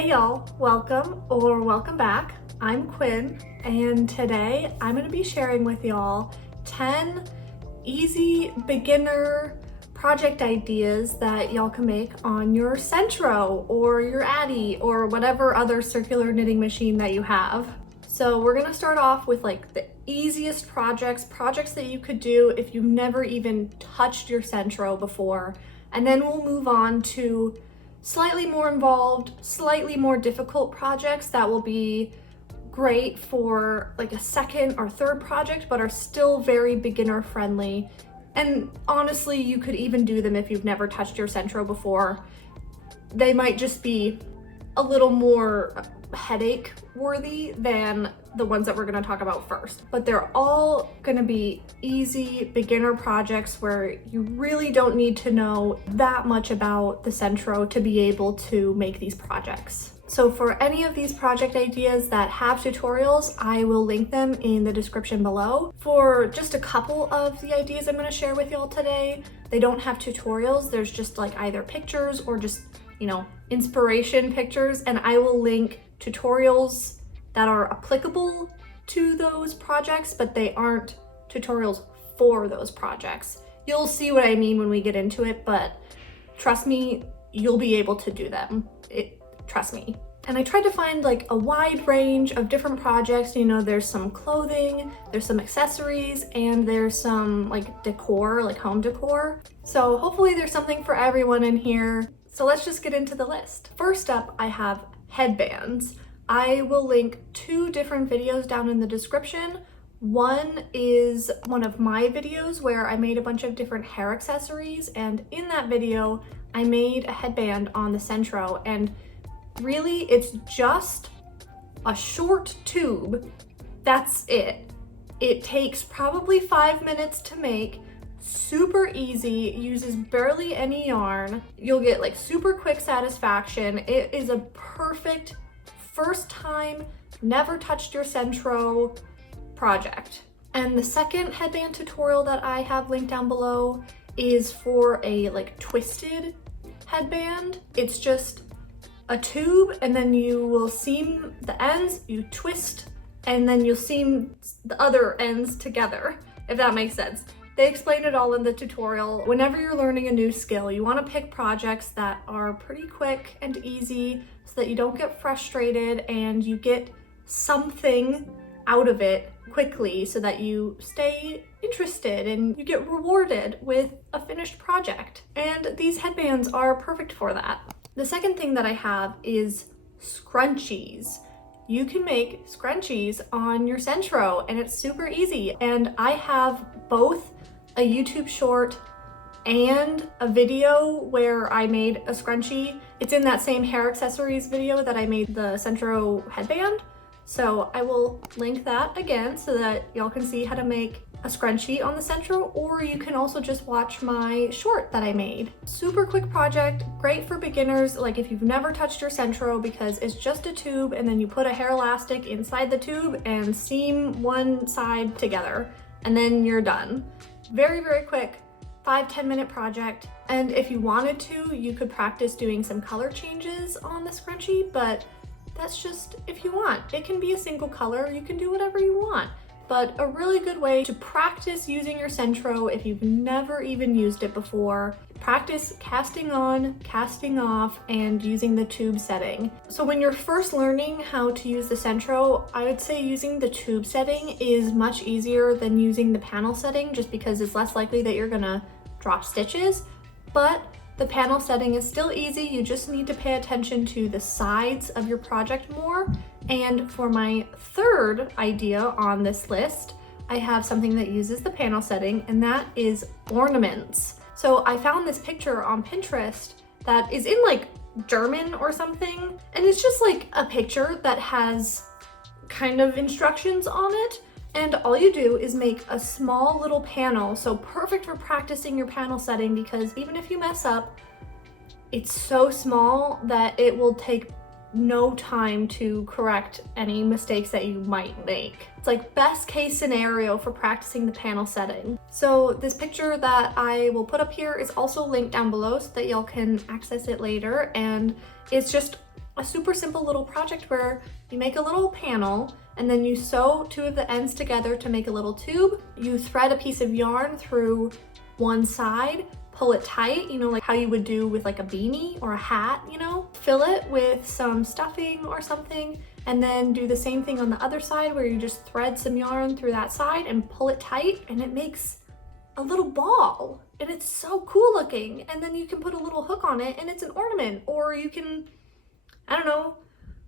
Hey y'all, welcome or welcome back. I'm Quinn, and today I'm going to be sharing with y'all 10 easy beginner project ideas that y'all can make on your Sentro or your Addy or whatever other circular knitting machine that you have. So we're going to start off with like the easiest projects that you could do if you've never even touched your Sentro before, and then we'll move on to slightly more involved, slightly more difficult projects that will be great for like a second or third project, but are still very beginner friendly. And honestly, you could even do them if you've never touched your Sentro before. They might just be a little more headache worthy than the ones that we're going to talk about first, but they're all going to be easy beginner projects where you really don't need to know that much about the Sentro to be able to make these projects. So for any of these project ideas that have tutorials, I will link them in the description below. For just a couple of the ideas I'm going to share with y'all today, they don't have tutorials. There's just like either pictures or just, inspiration pictures, and I will link tutorials that are applicable to those projects, but they aren't tutorials for those projects. You'll see what I mean when we get into it, but trust me, you'll be able to do them. Trust me. And I tried to find like a wide range of different projects. There's some clothing, there's some accessories, and there's some like decor, like home decor. So hopefully there's something for everyone in here. So let's just get into the list. First up, I have headbands. I will link 2 different videos down in the description. One is one of my videos where I made a bunch of different hair accessories, and in that video, I made a headband on the Sentro, and really it's just a short tube. That's it. It takes probably 5 minutes to make. Super easy, uses barely any yarn. You'll get like super quick satisfaction. It is a perfect first time, never touched your Sentro project. And the second headband tutorial that I have linked down below is for a like twisted headband. It's just a tube, and then you will seam the ends, you twist, and then you'll seam the other ends together, if that makes sense. They explain it all in the tutorial. Whenever you're learning a new skill, you want to pick projects that are pretty quick and easy so that you don't get frustrated and you get something out of it quickly so that you stay interested and you get rewarded with a finished project. And these headbands are perfect for that. The second thing that I have is scrunchies. You can make scrunchies on your Sentro, and it's super easy. And I have both a YouTube short and a video where I made a scrunchie. It's in that same hair accessories video that I made the Sentro headband. So I will link that again so that y'all can see how to make a scrunchie on the Sentro, or you can also just watch my short that I made. Super quick project, great for beginners, like if you've never touched your Sentro, because it's just a tube and then you put a hair elastic inside the tube and seam one side together, and then you're done. Very, very quick, 5-10 minute project. And if you wanted to, you could practice doing some color changes on the scrunchie, but that's just if you want. It can be a single color, you can do whatever you want. But a really good way to practice using your Sentro if you've never even used it before. Practice casting on, casting off, and using the tube setting. So when you're first learning how to use the Sentro, I would say using the tube setting is much easier than using the panel setting, just because it's less likely that you're gonna drop stitches. But the panel setting is still easy. You just need to pay attention to the sides of your project more. And for my third idea on this list, I have something that uses the panel setting, and that is ornaments. So I found this picture on Pinterest that is in like German or something, and it's just like a picture that has kind of instructions on it. And all you do is make a small little panel, so perfect for practicing your panel setting, because even if you mess up, it's so small that it will take no time to correct any mistakes that you might make. It's like best case scenario for practicing the panel setting. So this picture that I will put up here is also linked down below so that y'all can access it later, and it's just a super simple little project where you make a little panel and then you sew two of the ends together to make a little tube. You thread a piece of yarn through one side, pull it tight, you know, like how you would do with like a beanie or a hat, you know, fill it with some stuffing or something, and then do the same thing on the other side where you just thread some yarn through that side and pull it tight, and it makes a little ball, and it's so cool looking. And then you can put a little hook on it and it's an ornament, or you can, I don't know,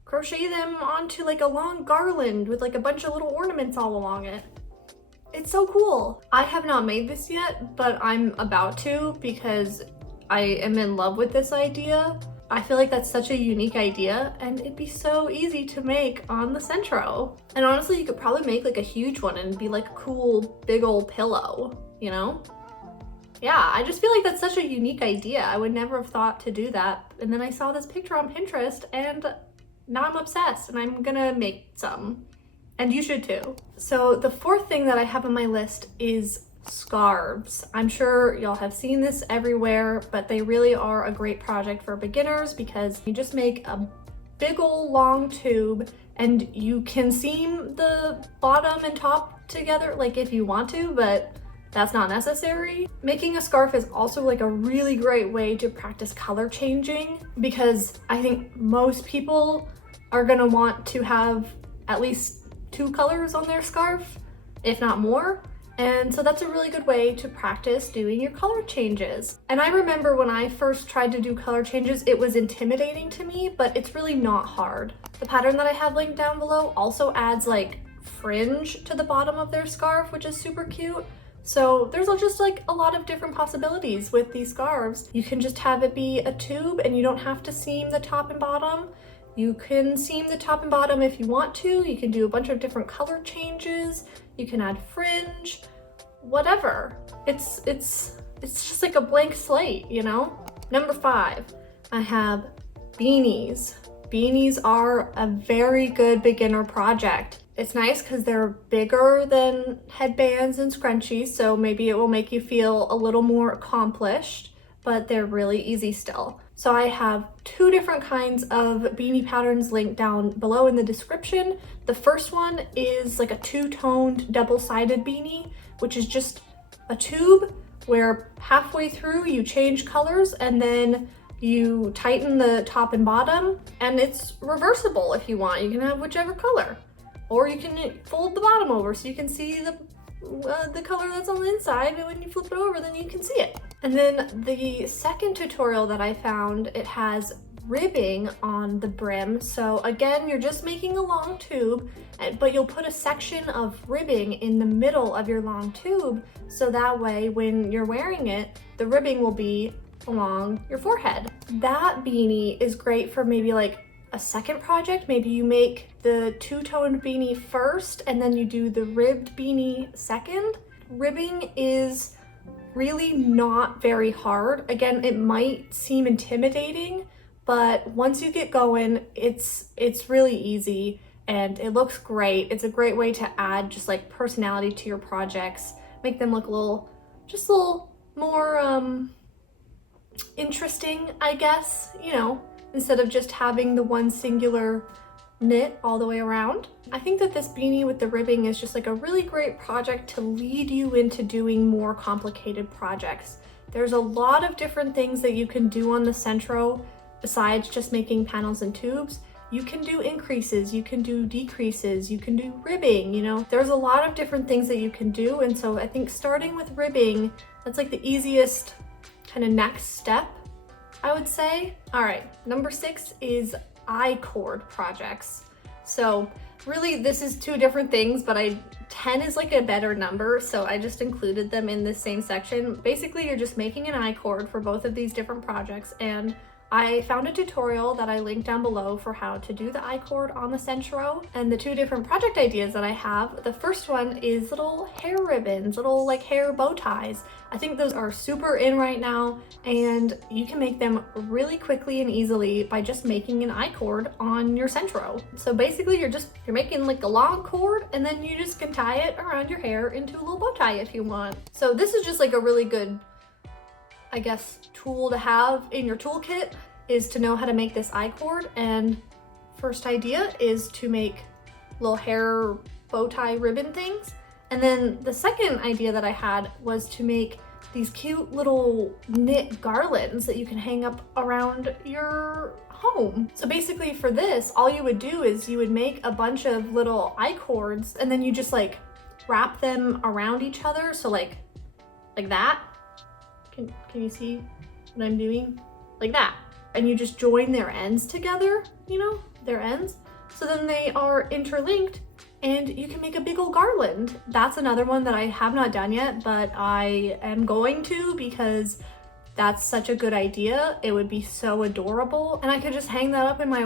crochet them onto like a long garland with like a bunch of little ornaments all along it. It's so cool. I have not made this yet, but I'm about to because I am in love with this idea. I feel like that's such a unique idea and it'd be so easy to make on the Sentro. And honestly, you could probably make like a huge one and be like a cool big old pillow, you know? Yeah, I just feel like that's such a unique idea. I would never have thought to do that. And then I saw this picture on Pinterest and now I'm obsessed and I'm gonna make some. And you should too. So the fourth thing that I have on my list is scarves. I'm sure y'all have seen this everywhere, but they really are a great project for beginners because you just make a big old long tube and you can seam the bottom and top together like if you want to, but that's not necessary. Making a scarf is also like a really great way to practice color changing because I think most people are gonna want to have at least 2 colors on their scarf, if not more. And so that's a really good way to practice doing your color changes. And I remember when I first tried to do color changes, it was intimidating to me, but it's really not hard. The pattern that I have linked down below also adds like fringe to the bottom of their scarf, which is super cute. So there's just like a lot of different possibilities with these scarves. You can just have it be a tube and you don't have to seam the top and bottom. You can seam the top and bottom if you want to. You can do a bunch of different color changes. You can add fringe, whatever. It's just like a blank slate, you know? Number 5, I have beanies. Beanies are a very good beginner project. It's nice because they're bigger than headbands and scrunchies, so maybe it will make you feel a little more accomplished, but they're really easy still. So I have 2 different kinds of beanie patterns linked down below in the description. The first one is like a 2-toned double-sided beanie, which is just a tube where halfway through you change colors and then you tighten the top and bottom, and it's reversible if you want. You can have whichever color, or you can fold the bottom over so you can see the color that's on the inside, and when you flip it over then you can see it. And then the second tutorial that I found, it has ribbing on the brim. So again, you're just making a long tube, but you'll put a section of ribbing in the middle of your long tube, so that way when you're wearing it, the ribbing will be along your forehead. That beanie is great for maybe like a second project. Maybe you make the 2-toned beanie first and then you do the ribbed beanie second. Ribbing is really not very hard. Again, it might seem intimidating, but once you get going, it's really easy and it looks great. It's a great way to add just like personality to your projects, make them look a little more interesting, I guess, you know, instead of just having the one singular knit all the way around. I think that this beanie with the ribbing is just like a really great project to lead you into doing more complicated projects. There's a lot of different things that you can do on the Sentro besides just making panels and tubes. You can do increases, you can do decreases, you can do ribbing, you know. There's a lot of different things that you can do, and so I think starting with ribbing, that's like the easiest kind of next step, I would say. All right, number 6 is I-cord projects. So really this is 2 different things, but 10 is like a better number, so I just included them in this same section. Basically, you're just making an I-cord for both of these different projects, and I found a tutorial that I linked down below for how to do the I-cord on the Sentro. And the 2 different project ideas that I have, the first one is little hair ribbons, little like hair bow ties. I think those are super in right now, and you can make them really quickly and easily by just making an I-cord on your Sentro. So basically you're making like a long cord, and then you just can tie it around your hair into a little bow tie if you want. So this is just like a really good, I guess, tool to have in your toolkit is to know how to make this I-cord, and first idea is to make little hair bow tie ribbon things. And then the second idea that I had was to make these cute little knit garlands that you can hang up around your home. So basically for this, all you would do is you would make a bunch of little I-cords, and then you just like wrap them around each other. So like that. Can you see what I'm doing? Like that. And you just join their ends together, you know, their ends. So then they are interlinked and you can make a big old garland. That's another one that I have not done yet, but I am going to, because that's such a good idea. It would be so adorable. And I could just hang that up in my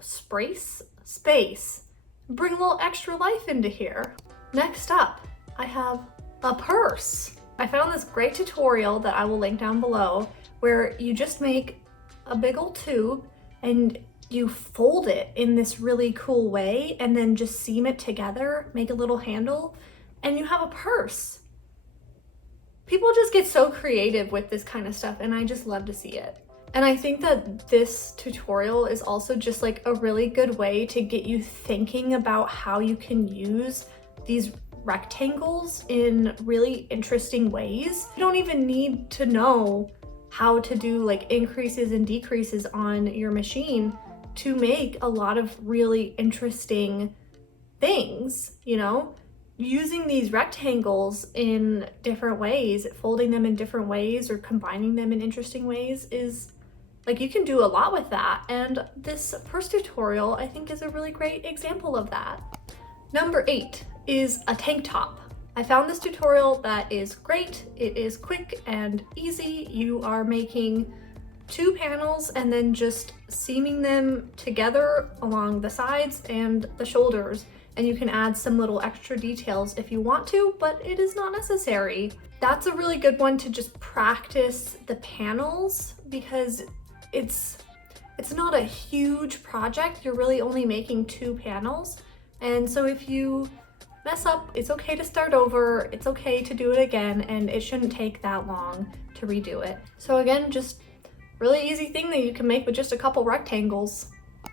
space. Bring a little extra life into here. Next up, I have a purse. I found this great tutorial that I will link down below where you just make a big old tube and you fold it in this really cool way and then just seam it together, make a little handle, and you have a purse. People just get so creative with this kind of stuff and I just love to see it. And I think that this tutorial is also just like a really good way to get you thinking about how you can use these rectangles in really interesting ways. You don't even need to know how to do like increases and decreases on your machine to make a lot of really interesting things, you know? Using these rectangles in different ways, folding them in different ways or combining them in interesting ways is like, you can do a lot with that. And this purse tutorial I think is a really great example of that. Number 8 is a tank top. I found this tutorial that is great. It is quick and easy. You are making 2 panels and then just seaming them together along the sides and the shoulders. And you can add some little extra details if you want to, but it is not necessary. That's a really good one to just practice the panels, because it's not a huge project. You're really only making 2 panels. And so if you mess up, it's okay to start over, it's okay to do it again, and it shouldn't take that long to redo it. So again, just really easy thing that you can make with just a couple rectangles.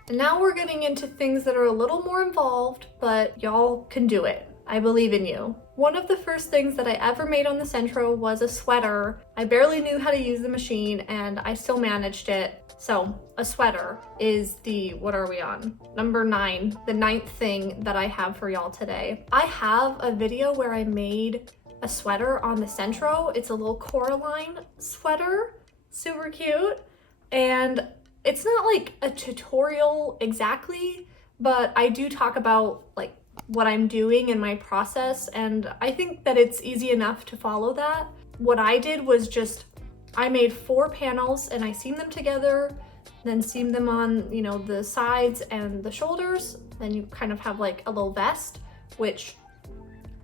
And now we're getting into things that are a little more involved, but y'all can do it. I believe in you. One of the first things that I ever made on the Sentro was a sweater. I barely knew how to use the machine and I still managed it. So a sweater is what are we on? Number 9, the 9th thing that I have for y'all today. I have a video where I made a sweater on the Sentro. It's a little Coraline sweater, super cute. And it's not like a tutorial exactly, but I do talk about like what I'm doing and my process, and I think that it's easy enough to follow that. What I did was I made 4 panels and I seamed them together, then seamed them on, you know, the sides and the shoulders. Then you kind of have like a little vest, which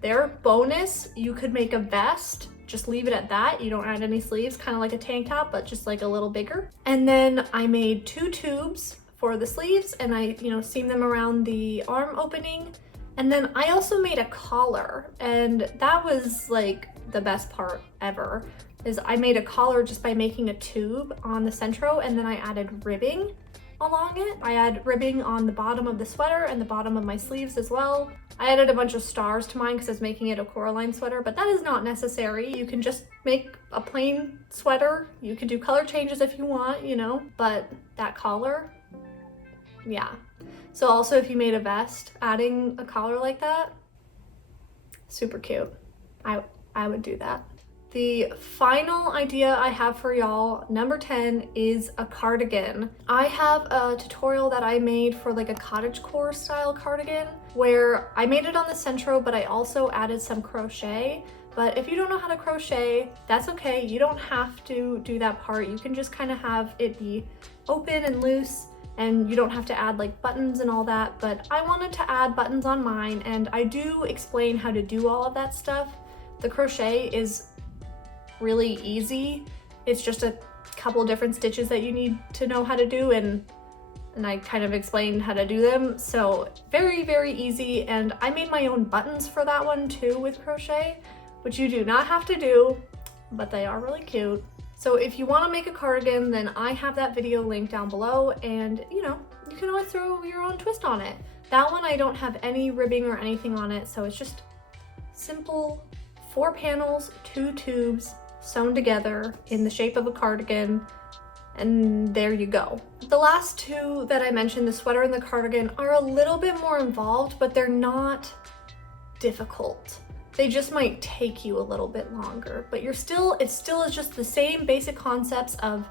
their bonus, you could make a vest, just leave it at that. You don't add any sleeves, kind of like a tank top, but just like a little bigger. And then I made 2 tubes for the sleeves and I, you know, seamed them around the arm opening. And then I also made a collar, and that was like the best part ever, is I made a collar just by making a tube on the Sentro, and then I added ribbing along it. I add ribbing on the bottom of the sweater and the bottom of my sleeves as well. I added a bunch of stars to mine because I was making it a Coraline sweater, but that is not necessary. You can just make a plain sweater. You can do color changes if you want, you know, but that collar, yeah. So also if you made a vest, adding a collar like that, super cute. I would do that. The final idea I have for y'all, number 10, is a cardigan. I have a tutorial that I made for like a cottagecore style cardigan where I made it on the Sentro, but I also added some crochet. But if you don't know how to crochet, that's okay. You don't have to do that part. You can just kind of have it be open and loose, and you don't have to add like buttons and all that. But I wanted to add buttons on mine, and I do explain how to do all of that stuff. The crochet is really easy. It's just a couple different stitches that you need to know how to do, and I kind of explained how to do them. So very, very easy. And I made my own buttons for that one too with crochet, which you do not have to do, but they are really cute. So if you want to make a cardigan, then I have that video linked down below, and you know, you can always throw your own twist on it. That one I don't have any ribbing or anything on it, so it's just simple 4 panels, 2 tubes sewn together in the shape of a cardigan, and there you go. The last 2 that I mentioned, the sweater and the cardigan, are a little bit more involved, but they're not difficult. They just might take you a little bit longer, but it still is just the same basic concepts of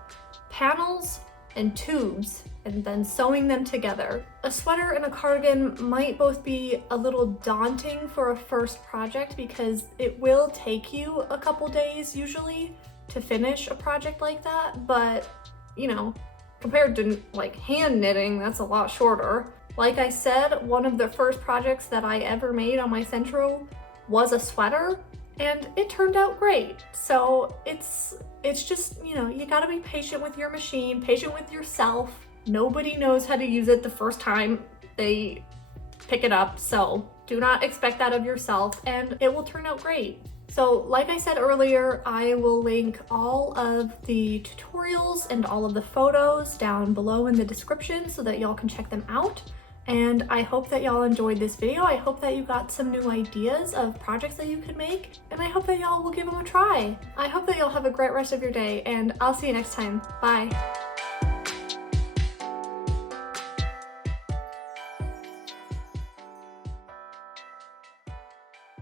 panels and tubes and then sewing them together. A sweater and a cardigan might both be a little daunting for a first project because it will take you a couple days usually to finish a project like that, but you know, compared to like hand knitting, that's a lot shorter. Like I said, one of the first projects that I ever made on my Sentro was a sweater, and it turned out great. So it's just, you know, you gotta be patient with your machine, patient with yourself. Nobody knows how to use it the first time they pick it up, so do not expect that of yourself, and it will turn out great. So like I said earlier, I will link all of the tutorials and all of the photos down below in the description so that y'all can check them out. And I hope that y'all enjoyed this video. I hope that you got some new ideas of projects that you could make, and I hope that y'all will give them a try. I hope that y'all have a great rest of your day, and I'll see you next time. Bye.